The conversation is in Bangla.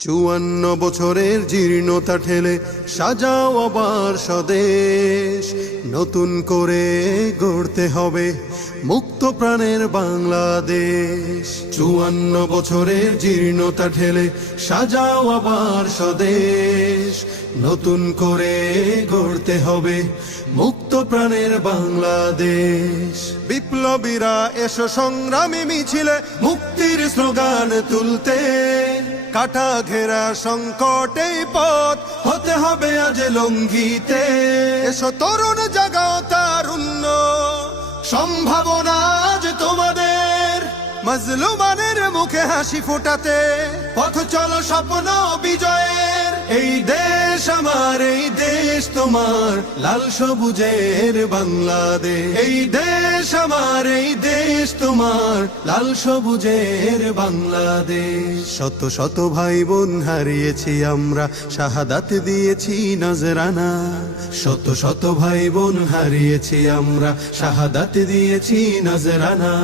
54 বছরের জীর্ণতা ঠেলে সাজাও আবার স্বদেশ, নতুন করে গড়তে হবে মুক্ত প্রাণের বাংলাদেশ। 54 বছরের জীর্ণতা ঠেলে সাজাও আবার স্বদেশ, নতুন করে গড়তে হবে মুক্ত প্রাণের বাংলাদেশ। বিপ্লবীরা এসো সংগ্রামী মিছিলে মুক্তির স্লোগান তুলতে, কাটা ঘেরা সংকটে পথ হতে হবে আজ লঙ্ঘিতে। এসো তরুণ জাগাও তারুণ্য, সম্ভাবনা আজ তোমাদের, মাজলুমানের মুখে হাসি ফোটাতে পথ চলো স্বপ্ন বিজয়ের। এই দেশ আমার, এই দেশ তোমার, লাল সবুজের বাংলাদেশ। এই দেশ আমার, এই দেশ তোমার, লাল সবুজের বাংলাদেশ। শত শত ভাই বোন হারিয়েছি আমরা, শাহাদাত দিয়েছি নজরানা। শত শত ভাই বোন হারিয়েছি আমরা, শাহাদাত দিয়েছি নজরানা।